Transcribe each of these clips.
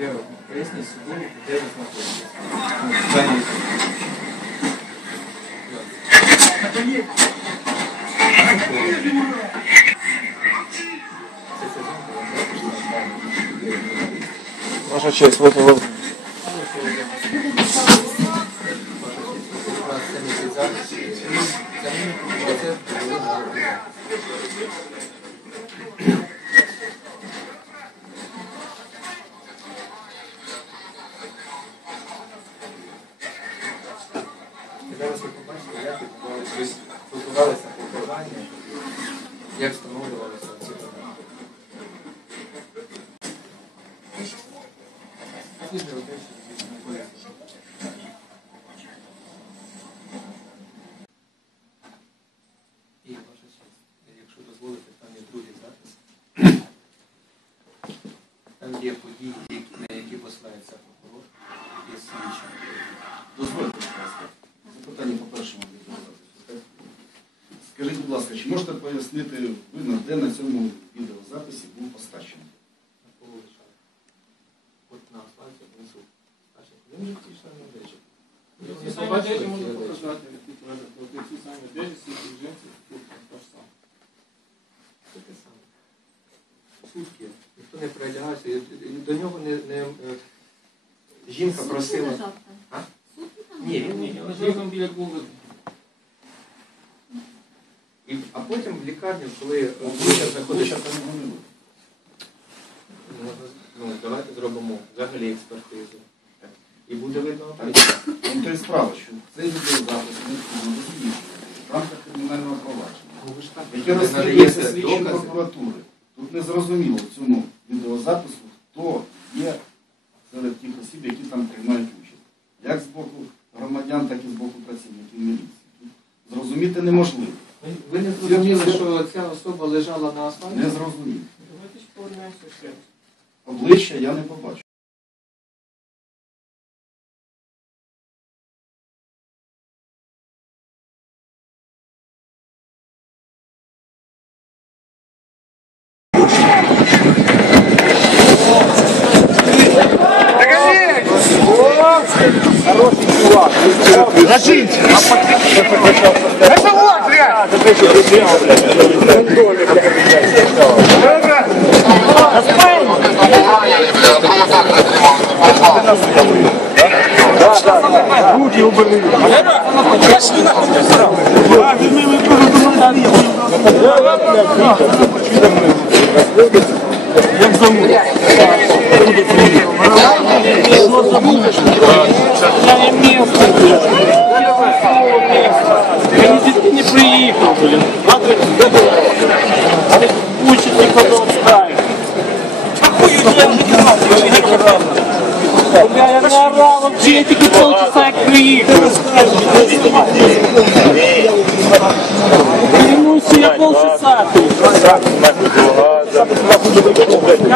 Де? Де ви? Поясніть суду, де ви знаходитесь. Ну, в даній- Це ця жінка, вона прийшла в даній- Ваша честь, вот ви Зараз here. Пояснити видно, де на цьому відеозаписі був лишаю. От на асфальті внизу. Він же ті ж самі речі. Ці не самі одежі можна показати, ці самі одежі, сітки, джинси, то ж саме. Це те саме. Сутки. Ніхто не і До нього не, не е, жінка просила. лежав там? А? Суд там? Ні, він ж жив. там біля був І, а потім в лікарню, коли е, там його не видно. Ну, давайте зробимо взагалі експертизу. І буде видно обличчя. Ну, то і справа, що цей відеозапис необхідно досліджувати в рамках кримінального провадження. Ну, ви ж так Яке розслідується слідчим прокуратури. Тут не зрозуміло в цьому відеозапису, хто є серед тих осіб, які там приймають участь. Як з боку громадян, так і з боку працівників міліції. Тут зрозуміти неможливо. Ви- Ви не зрозуміли, що ця особа лежала на асфальті? Не раз. Обличчя я не побачу.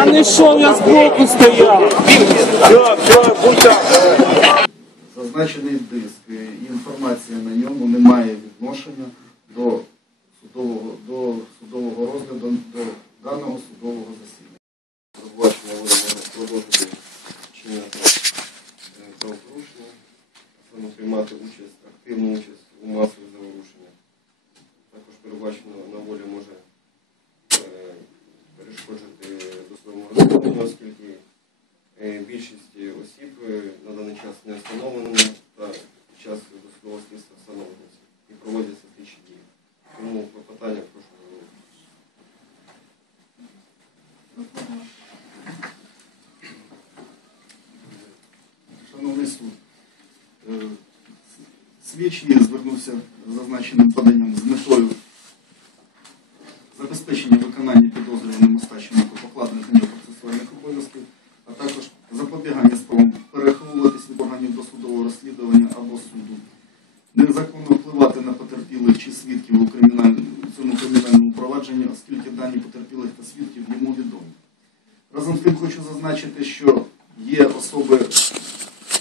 Не йшов, я збоку стояв. Зазначений диск е, інформація на ньому не має відношення до судового, до судового розгляду, до даного судового засідання. Розбачення будемо продовжити чиняти е, правопорушення, саме приймати участь, активну участь у масових заворушеннях. Також передбачено на волі може е, перешкоджити досудовому розслідуванню, оскільки е, більшість осіб е, на даний час не встановлено та під час досудового слідства встановлюються і проводяться слідчі дії. Тому питання прошу голову. Шановний суд, е, слідчий звернувся зазначеним поданням з метою провадженні, оскільки дані потерпілих та свідків йому відомі. Разом з тим хочу зазначити, що є особи,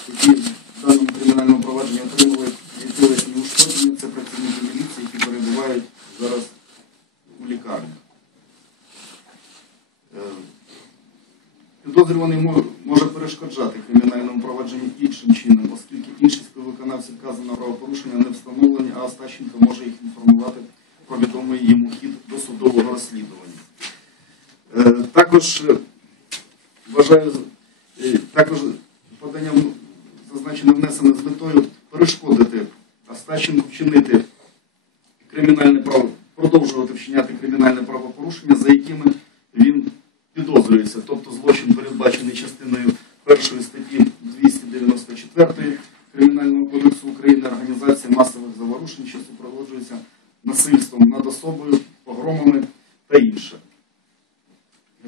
які в даному кримінальному провадженні отримали від тілесні ушкодження, це працівники міліції, які перебувають зараз у лікарнях. Е, Підозрюваний мо- може перешкоджати кримінальному провадженню іншим чином, оскільки інші співвиконавці вказаного правопорушення не встановлені, а Остащенко може їх інформувати про відомий йому хід досудового розслідування. Е, Також е, вважаю, з- е, також поданням зазначено внесено з метою перешкодити Остащенку вчинити кримінальне право, продовжувати вчиняти кримінальне правопорушення, за якими він підозрюється, тобто злочин передбачений частиною першої статті 294 Кримінального кодексу України організація масових заворушень, що супроводжується насильством над особою, погромами та інше.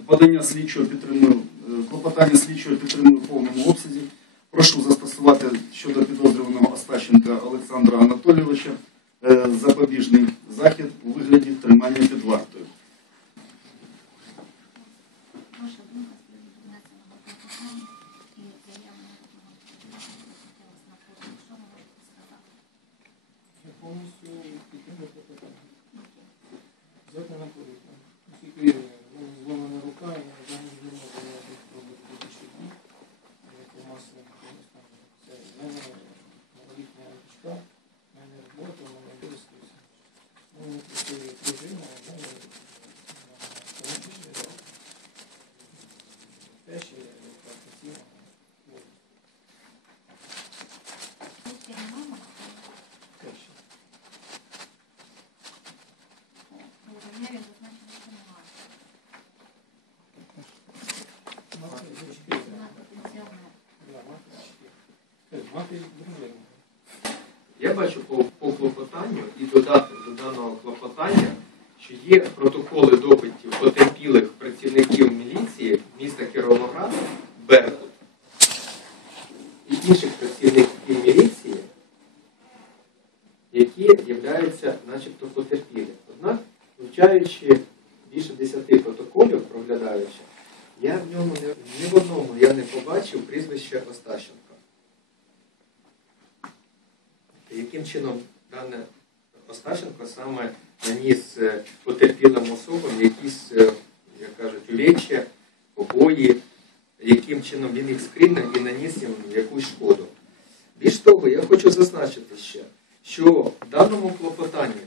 Подання слідчого підтримую, е, клопотання слідчого підтримую в повному обсязі. Прошу застосувати щодо підозрюваного Остащенка Олександра Анатолійовича е, запобіжний захід у вигляді тримання під вартою. Ваша думка з приводу внесеного клопотання і заяви народного депутата хотілося на фото. Що ви можете сказати? Я повністю підтримую клопотання. Які? Взяти на порядку. Оскільки в мене зломана рука, і я взагалі не можу ніяких робити більше дій. По масовим якимось там. Це в мене малолітня дочка, в мене робота, в мене обов'язки. все. Ну, не працює дружина, в мене помічніше. Теж є професійна. Тут є мама, Теж. то у заяві зазначено, що немає. Мати дочки. Вона потенціально Да, мати дочки. Е, Мати дружини. Я бачу по, по клопотанню і додати до даного клопотання, що є протоколи допитів потерпілих працівників міліції міста Кіровоград, Беркут і інших працівників міліції, які являються начебто потерпілі. Однак, вивчаючи більше десяти протоколів, проглядаючи, я в ньому не, ні в одному я не побачив прізвище Остащенка. Яким чином дане Осташенко саме наніс е, потерпілим особам якісь, е, як кажуть, увеччя, побої, яким чином він їх скрінив і наніс їм якусь шкоду. Більш того, я хочу зазначити ще, що в даному клопотанні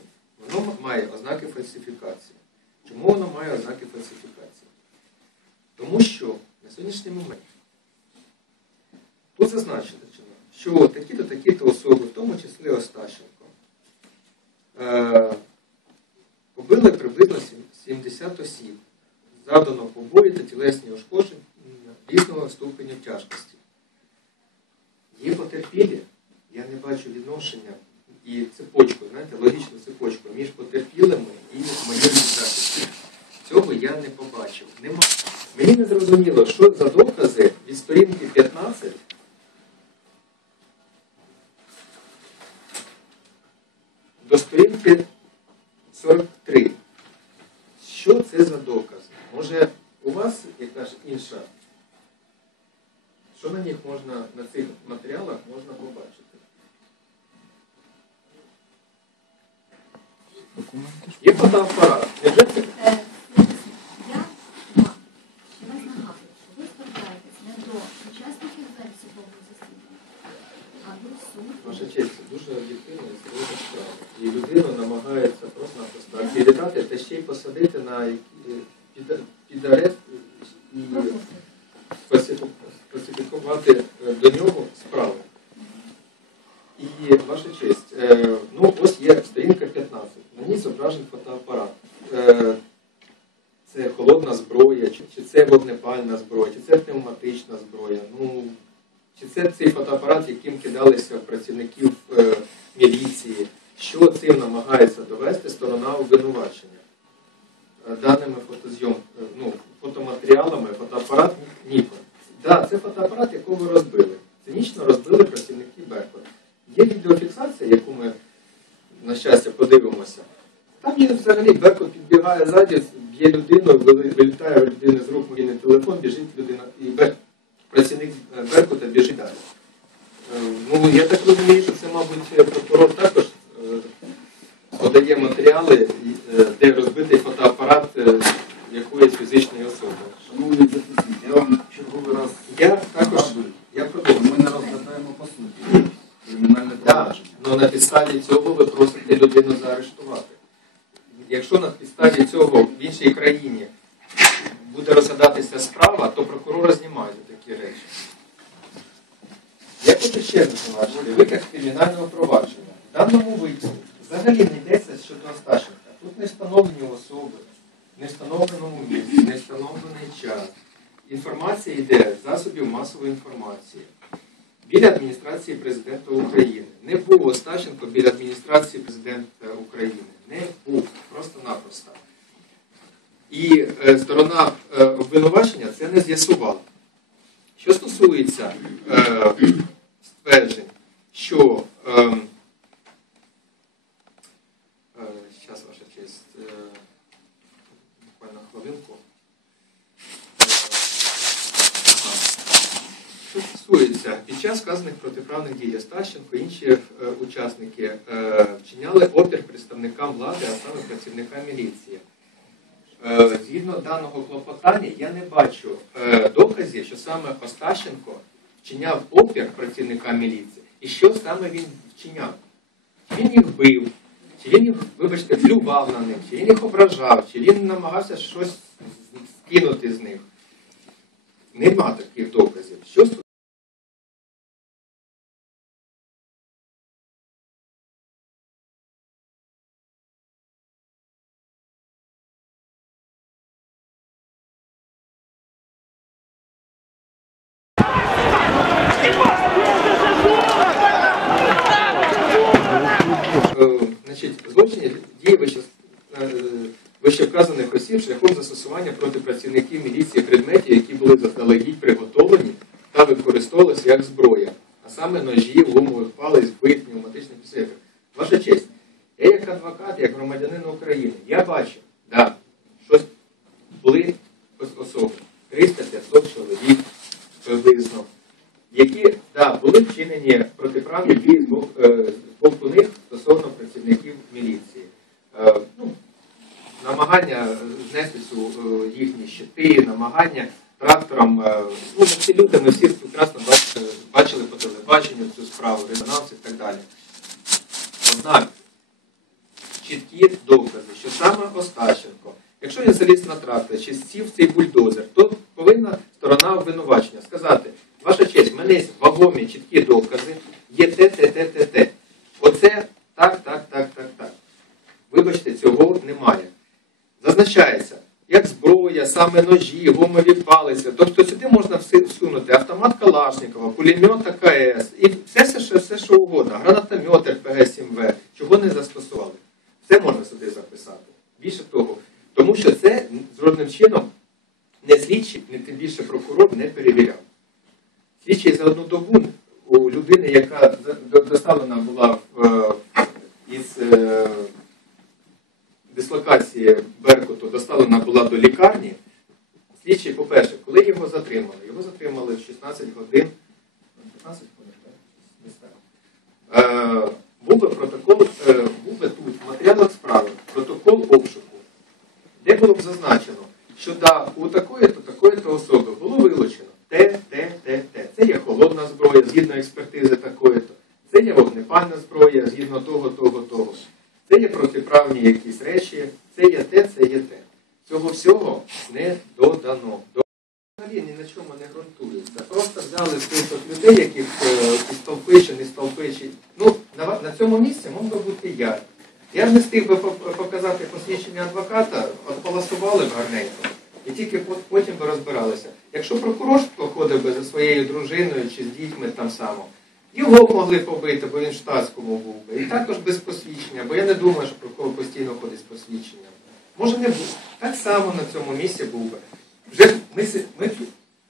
воно має ознаки фальсифікації. Чому воно має ознаки фальсифікації? Тому що на сьогоднішній момент тут зазначено, що такі-то такі-то особи, в тому числі Остащенко, е, побили приблизно 70 осіб, завдано побої та тілесні ушкодження різного ступеню тяжкості. Є потерпілі, я не бачу відношення і цепочку, знаєте, логічну цепочку між потерпілими і моїм захистом. Цього я не побачив. Нема. Мені не зрозуміло, що за докази від сторінки 15 це за доказ? Може, у вас якась інша? Що на них можна, на цих матеріалах можна побачити? Є фотоапарат. Невже це Е, Я вам ще раз нагадую, що ви звертаєтесь не до учасників залі судового засідання, а до суду. Ваша честь, дуже об'єктивна і серйозна справа. І людину намагаються просто-напросто акредитати та ще й посадити на які- арест і специфі- специфікувати е, до нього справу. І ваша честь, е, ну ось є сторінка 15. На ній зображений фотоапарат. Е, Це холодна зброя, чи, це вогнепальна зброя, чи це пневматична зброя. Ну, чи це цей яким кидалися працівників е, міліції? Що цим намагається довести сторона обвинувачення? Е, Даними фотозйом, е, ну, фотоматеріалами, фотоапарат Nikon. Да, це фотоапарат, якого розбили. Цинічно розбили працівники Беркут. Є відеофіксація, яку ми, на щастя, подивимося. Там є взагалі Беркут підбігає ззаді, б'є людину, вилітає людини з рук мобільний телефон, біжить людина, і Бер- працівник Беркута біжить далі. Е, ну, я так розумію, що це, мабуть, е, прокурор також е, подає матеріали, де розбитий фотоапарат якоїсь фізичної особи. Шановні захисні, я вам черговий раз я також я продовжую. Ми не розглядаємо по суті кримінальне провадження. Але на підставі цього ви просите людину заарештувати. Якщо на підставі цього в іншій країні буде розглядатися справа, то прокурора знімають такі речі. Я хочу ще раз зазначити, витяг кримінального провадження. В даному випадку взагалі не йдеться щодо Осташенка. Тут не встановлені особи, не встановленому місці, не встановлений час. Інформація йде з засобів масової інформації. Біля адміністрації президента України. Не був Осташенко біля адміністрації президента України. Не був. Просто-напросто. І е, сторона е, обвинувачення це не з'ясувала. Що стосується е, стверджень, що е, зараз ваша честь, е, буквально хвилинку. Е. Що стосується, під час вказаних протиправних дій Остащенко, інші е, учасники вчиняли опір представникам влади, а саме працівникам міліції. Згідно даного клопотання, я не бачу доказів, що саме Остащенко вчиняв опір працівника міліції, і що саме він вчиняв. Чи він їх бив, чи він їх, вибачте, плював на них, чи він їх ображав, чи він намагався щось скинути з них. Нема таких доказів. Що стосується Е, значить, злочині дії вище, е, вищевказаних осіб шляхом застосування проти працівників міліції предметів, які були заздалегідь приготовлені та використовувалися як зброя, а саме ножі, ломових палець, бит, пневматичних пістолетів. Ваша честь, я як адвокат, як громадянин України, я бачу, да, що були ос- особи, 300-500 чоловік приблизно, які да, були вчинені протиправні дії з боку, е, них стосовно працівників міліції. Е, ну, намагання знести е, їхні щити, намагання трактором. е, ну, ми всі люди, ми всі прекрасно бачили, бачили по телебаченню цю справу, резонанс і так далі. Однак чіткі докази, що саме Остащенко, якщо заліз чи сів цей бульдозер, то повинна сторона обвинувачення сказати, ваша честь, в мене є вагомі чіткі докази, є те, те, те, те, те. Оце так, так, так, так, так. Вибачте, цього немає. Зазначається, як зброя, саме ножі, гумові палиці. Тобто сюди можна всунути автомат Калашникова, пулемет АКС і все, все, все, все що угодно. Гранатомет РПГ-7В, чого не застосували. Все можна сюди записати. Більше того, тому що це жодним чином не слідчий, не тим більше прокурор не перевіряв. Слідчий за одну добу у людини, яка доставлена була е, із е, дислокації Беркуту, доставлена була до лікарні. Слідчий, по-перше, коли його затримали? Його затримали в 16 годин. 15 годин, так? Е, був би протокол, був би тут в матеріалах справи протокол обшуку, де було б зазначено, що да, у такої-то, такої-то особи було вилучено те, те, те, те. Це є холодна зброя, згідно експертизи такої-то. Це є вогнепальна зброя, згідно того, того, того. Це є протиправні якісь речі, це є те, це є те. Цього всього не додано. Взагалі ні на чому не ґрунтується. Просто взяли список людей, яких е, і стовпи не стовпи. Ну, на, на цьому місці мог би бути я. Я ж не встиг би показати посвідчення адвоката, от поласували б гарненько. І тільки потім би розбиралися. Якщо прокурор походив би за своєю дружиною чи з дітьми там само, його б могли побити, бо він штатському був би. І також без посвідчення, бо я не думаю, що прокурор постійно ходить з посвідченням. Може не був. Так само на цьому місці був би. Вже ми, ми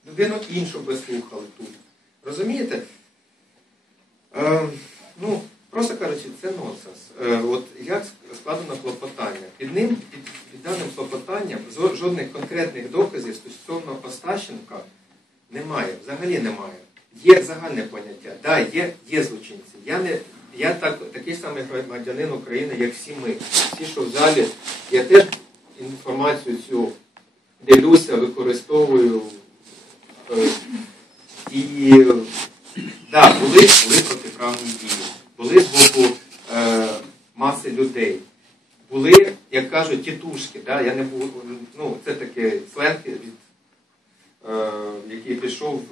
людину іншу би слухали тут. Розумієте? Е, ну, просто кажучи, це нонсенс. Е, от як складено клопотання? Під ним, під, під даним клопотанням, жодних конкретних доказів стосовно Остащенка немає, взагалі немає. Є загальне поняття. Да, є, є злочинці. Я не. Я так, такий самий громадянин України, як всі ми. Всі, що в залі, я теж інформацію цю дивлюся, використовую. Е, і да, були, були протиправні дії, були з боку е, маси людей, були яка кажуть, тітушки. Да? Я не буду, ну, це такий сленг, від, е, який пішов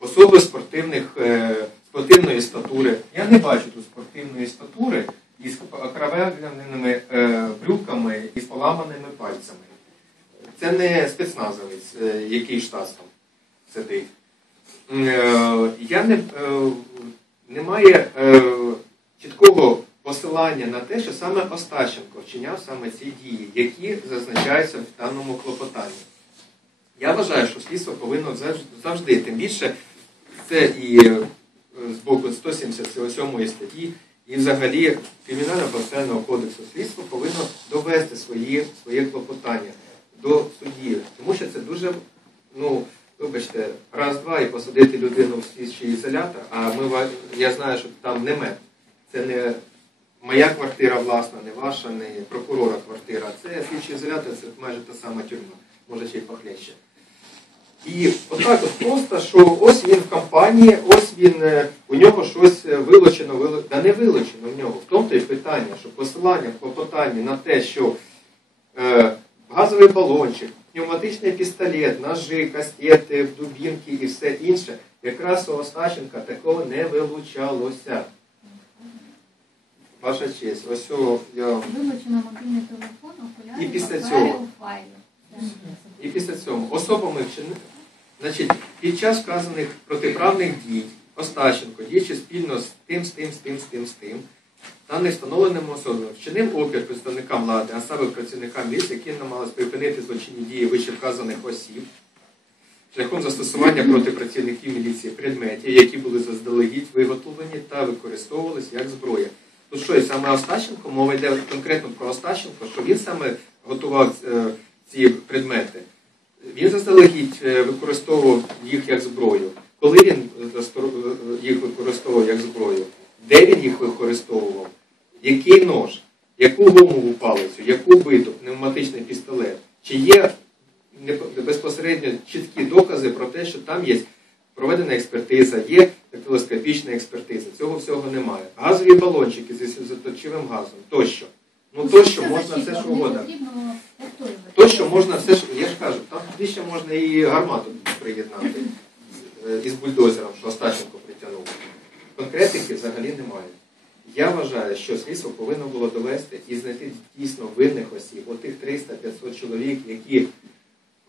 особи спортивних, е, спортивної статури. Я не бачу тут спортивної статури із окровавленими е, брюками і з поламаними пальцями. Це не спецназовець, е, який штатом сидить. Е, Я не, е, немає е, чіткого посилання на те, що саме Остащенко вчиняв саме ці дії, які зазначаються в даному клопотанні. Я вважаю, що слідство повинно завжди, тим більше, це і е, з боку 177 статті, і взагалі Кримінального процесуального кодексу слідство повинно довести свої, своє клопотання до судді. Тому що це дуже, ну, вибачте, раз-два і посадити людину в слідчий ізолятор, а ми, я знаю, що там не мед. Це не моя квартира власна, не ваша, не прокурора квартира. Це слідчий ізолятор, це майже та сама тюрма, може ще й похлеще. І отак от просто, що ось він в компанії, ось він, е, у нього щось е, вилучено, вилучено. Да не вилучено в нього. В тому то і питання, що посилання в клопотанні на те, що е, газовий балончик, пневматичний пістолет, ножи, кастети, дубінки і все інше, якраз у Остащенка такого не вилучалося. Ваша честь, ось о, я Вилучено мобільний телефон, окуляри, І після цього? файлі. І після цього особами вчинив, значить, під час вказаних протиправних дій Остащенко, діючи спільно з тим, з тим, з тим, з тим, з тим, та невстановленими особами, вчинив опір представникам влади, а саме працівникам ліс, які намагалися припинити злочинні дії вище вказаних осіб, шляхом застосування проти працівників міліції предметів, які були заздалегідь виготовлені та використовувалися як зброя. Тут що, і саме Остащенко, мова йде конкретно про Остащенко, що він саме готував е, ці предмети. Він заздалегідь е, використовував їх як зброю. Коли він е, їх використовував як зброю, де він їх використовував, який нож, яку гумову палицю, яку биту, пневматичний пістолет, чи є безпосередньо чіткі докази про те, що там є проведена експертиза, є дактилоскопічна експертиза. Цього всього немає. Газові балончики зі заточивим газом тощо. Ну тощо можна все що угодно. Не потрібно повторювати. То, що можна все ж, я ж кажу, там туди ще можна і гармату приєднати із бульдозером, що Остащенко притягнув. Конкретики взагалі немає. Я вважаю, що слідство повинно було довести і знайти дійсно винних осіб, отих 300-500 чоловік, які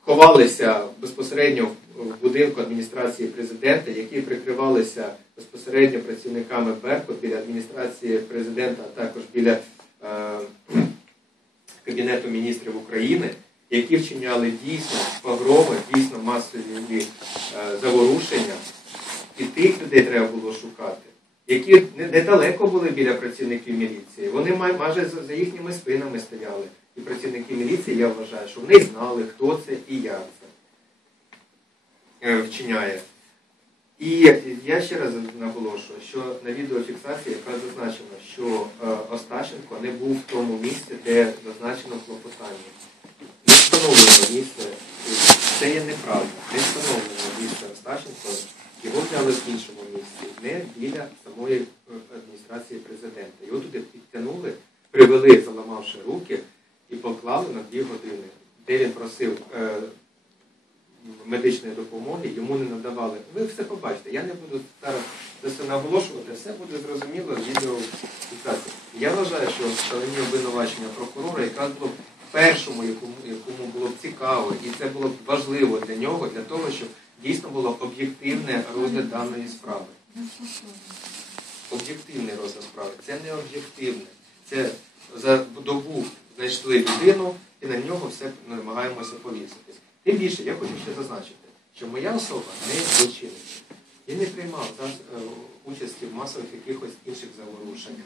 ховалися безпосередньо в будинку адміністрації президента, які прикривалися безпосередньо працівниками Беркут біля адміністрації президента, а також біля е, Кабінету міністрів України, які вчиняли дійсно погроми, дійсно масові е, заворушення. І тих людей треба було шукати, які недалеко були біля працівників міліції. Вони май- майже за їхніми спинами стояли. І працівники міліції, я вважаю, що вони знали, хто це і як це е, вчиняє. І я ще раз наголошую, що на відеофіксації яка зазначено, що е, Остащенко не був в тому місці, де зазначено в клопотанні. Не встановлено місце, це є неправда, не встановлено місце Остащенко, його взяли в іншому місці, не біля самої е, адміністрації президента. Його туди підтягнули, привели, заламавши руки, поклали на дві години, де він просив е, медичної допомоги, йому не надавали. Ви все побачите. Я не буду зараз це все наголошувати, все буде зрозуміло з відеофіксації. Я вважаю, що стороні обвинувачення прокурора, якраз було першому, якому, якому було б цікаво, і це було б важливо для нього, для того, щоб дійсно було об'єктивне розгляд даної справи. Об'єктивний розгляд справи. Це не об'єктивне. Це за добу знайшли людину і на нього все намагаємося повіситись. Тим більше, я хочу ще зазначити, що моя особа не злочинець. Він не приймав е, участі в масових якихось інших заворушеннях.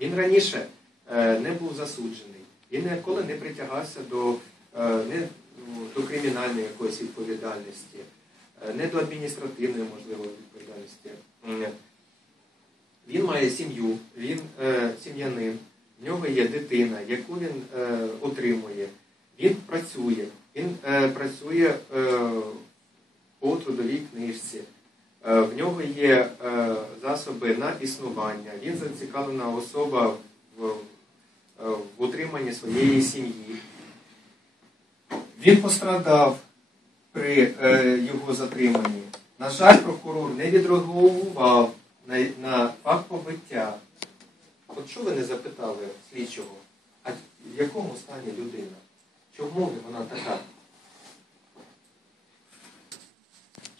Він раніше е, не був засуджений, він ніколи не притягався до, е, не, до кримінальної якоїсь відповідальності, не до адміністративної, можливо, відповідальності. Він має сім'ю, він сім'янин, в нього є дитина, яку він е, утримує. Він працює. Він е, працює е, по трудовій книжці. В нього є засоби на існування. Він зацікавлена особа в в утриманні своєї сім'ї. Він пострадав при його затриманні. На жаль, прокурор не відреагував на факт побиття. От що ви не запитали слідчого? А в якому стані людина? Чому вона така?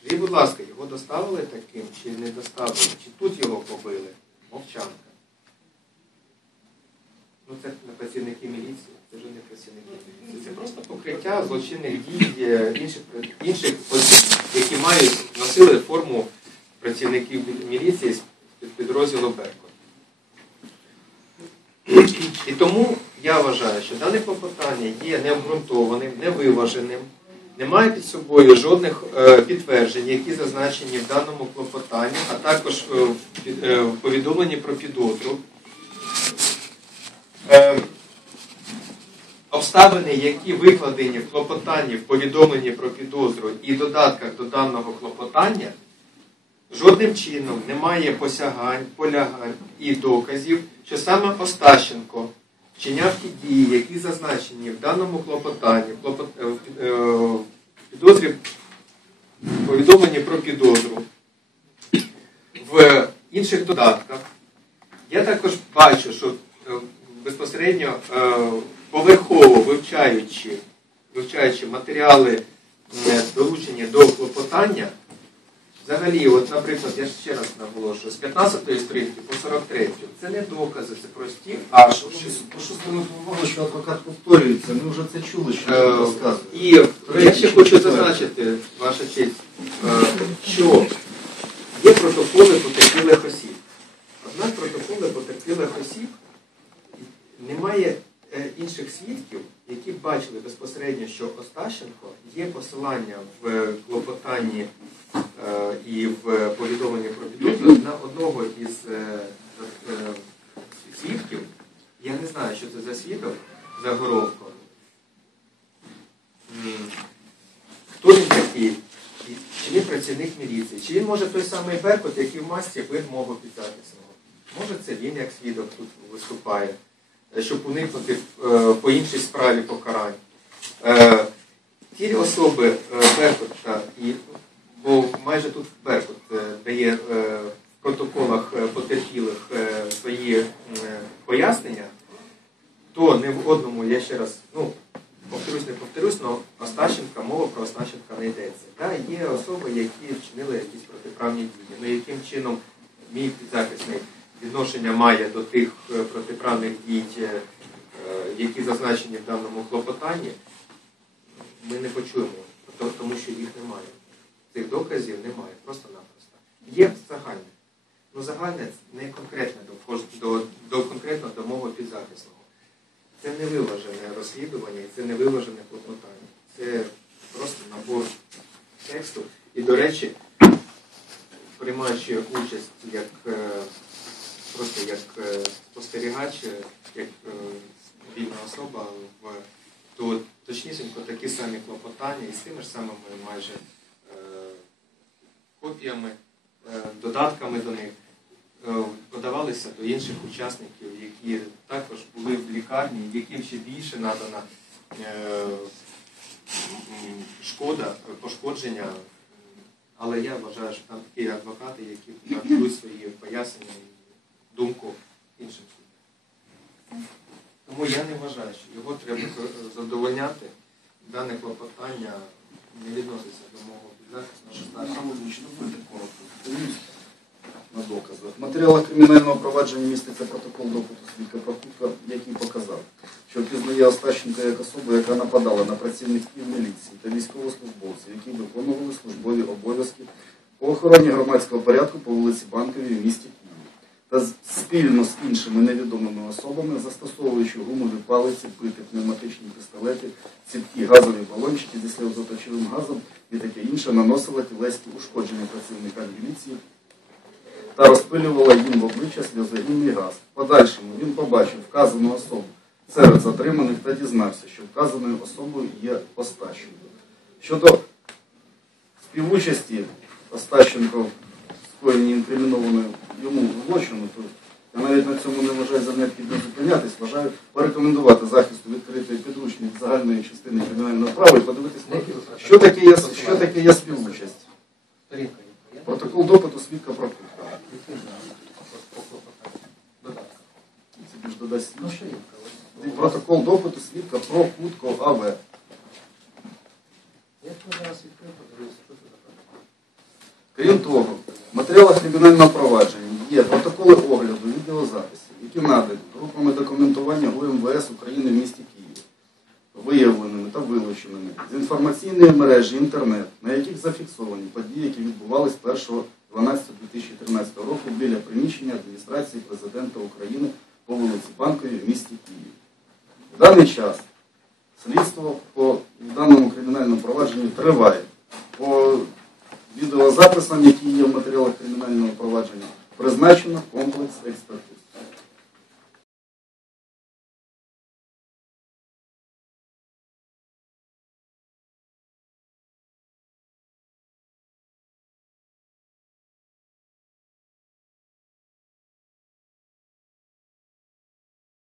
Скажіть, будь ласка, його доставили таким чи не доставили? Чи тут його побили? Мовчанка. Ну це не працівники міліції, це вже не працівники міліції. Це просто покриття злочинних дій інших, інших осіб, які мають носили форму працівників міліції з підрозділу Беркут. І тому я вважаю, що дане клопотання є необґрунтованим, невиваженим, немає під собою жодних е, підтверджень, які зазначені в даному клопотанні, а також е, е, в повідомленні про підозру. Обставини, які викладені в клопотанні, в повідомленні про підозру і додатках до даного клопотання, жодним чином немає посягань, полягань і доказів, що саме Остащенко вчиняв ті дії, які зазначені в даному клопотанні, в е, е, підозрі, в повідомленні про підозру, в інших додатках. Я також бачу, що е, безпосередньо поверхово вивчаючи, вивчаючи матеріали долучені до клопотання, взагалі, от, наприклад, я ще раз наголошую, з 15 сторінки по 43, це не докази, це прості аркуші. Прошу звернути увагу, що адвокат повторюється. Ми вже це чули, що Е, він розказує. І я ще хочу зазначити, ваша честь, е, що є протоколи потерпілих осіб. Однак протоколи потерпілих осіб немає е, інших свідків, які бачили безпосередньо, що Остащенко є посилання в клопотанні е, і в повідомленні про підозру на одного із е, е, свідків. Я не знаю, що це за свідок за Горовко. Хто він такий? Чи він працівник міліції? Чи він може той самий Беркут, який в масці вид мого підзахисного? Може це він як свідок тут виступає, е, щоб уникнути е, по іншій справі покарань. Е, Ті особи е, Беркута, і, бо майже тут Беркут е, дає е, в протоколах е, потерпілих свої пояснення, то не в одному, я ще раз, ну, повторюсь, не повторюсь, але Остащенка, мова про Остащенка не йдеться. Та, є особи, які вчинили якісь протиправні дії. Ну, яким чином мій підзахисний відношення має до тих протиправних дій, які зазначені в даному клопотанні, ми не почуємо, тому що їх немає. Цих доказів немає, просто-напросто. Є загальне. Ну, загальне не конкретне до, до, до конкретно до мого підзахисного. Це не виважене розслідування і це не виважене клопотання. Це просто набор тексту. І, до речі, приймаючи участь як е, просто як е, спостерігач, е, як вільна особа, в, то точнісінько такі самі клопотання і з тими ж самими майже копіями, е, додатками до них е, подавалися до інших учасників, які також були в лікарні, яким ще більше надана е, шкода, пошкодження. Але я вважаю, що там такі адвокати, які нададуть свої пояснення і думку іншим суддям. Тому я не вважаю, що його треба задовольняти. Дане клопотання не відноситься до мого підзахисного. Зупинюсь на доказах. В матеріалах кримінального провадження міститься протокол допиту свідка Прокутка, який показав, що пізнає Остащенка як особу, яка нападала на працівників міліції та військовослужбовців, які виконували службові обов'язки по охороні громадського порядку по вулиці Банковій в місті. Та спільно з іншими невідомими особами, застосовуючи гумові палиці, пити, пневматичні пістолети, ціпкі газові балончики зі сльозоточивим газом і таке інше, наносила тілесні ушкодження працівникам міліції та розпилювала їм в обличчя сльозогінний газ. В подальшому він побачив вказану особу серед затриманих та дізнався, що вказаною особою є Остащенко. Щодо співучасті Остащенко в скоєнні інкримінованої йому злочину, то Я навіть на цьому не вважаю за необхідне зупинятись, вважаю порекомендувати захисту відкритої підручник загальної частини кримінального права і подивитись, що таке є, що таке є співучасть. Протокол допиту свідка прокурора. Це більш додасть Протокол допиту свідка про Кутко АВ. Крім того, в матеріалах кримінального провадження є протоколи огляду, відеозаписи, які надані групами документування ГУМВС України в місті Києві, виявленими та вилученими з інформаційної мережі інтернет, на яких зафіксовані події, які відбувались 1.12.2013 року біля приміщення адміністрації президента України по вулиці Банковій в місті Києві. В даний час слідство по даному кримінальному провадженню триває. По відеозаписам, які є в матеріалах кримінального провадження, призначено комплекс експертиз.